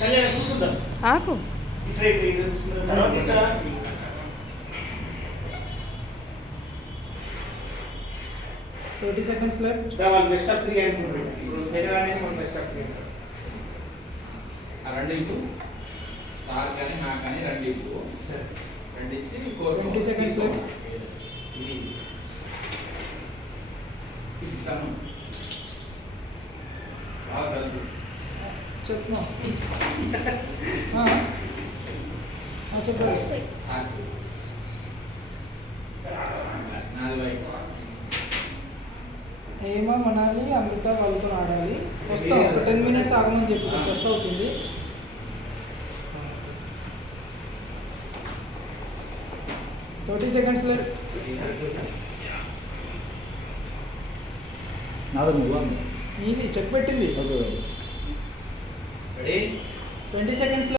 కళ్యాణ్ కూర్చుందా ఆకు ఇట్లా కూర్చున్న తర్వాత ఇట్లా 30 seconds left. వాళ్ళు బెస్ట్ ఆఫ్ 3 అనుకుంటారు. ఇప్పుడు సెకండ్ అనేది మనం బెస్ట్ ఆఫ్ 3 ఆ రెండింపు సార్ కానీ నాకు కానీ రెండింపు రెండించి 20 seconds left. ఇది ఇస్తాను బాగా కలిసి చెప్పు చెప్పాలి. నాది వైపు హేమ మనాలి అమృత వాళ్ళతో ఆడాలి. వస్తాం, 10 minutes ఆగమని చెప్పి చెస్ అవుతుంది. Thirty seconds left. నీది చెక్ పెట్టింది. Ready 20 seconds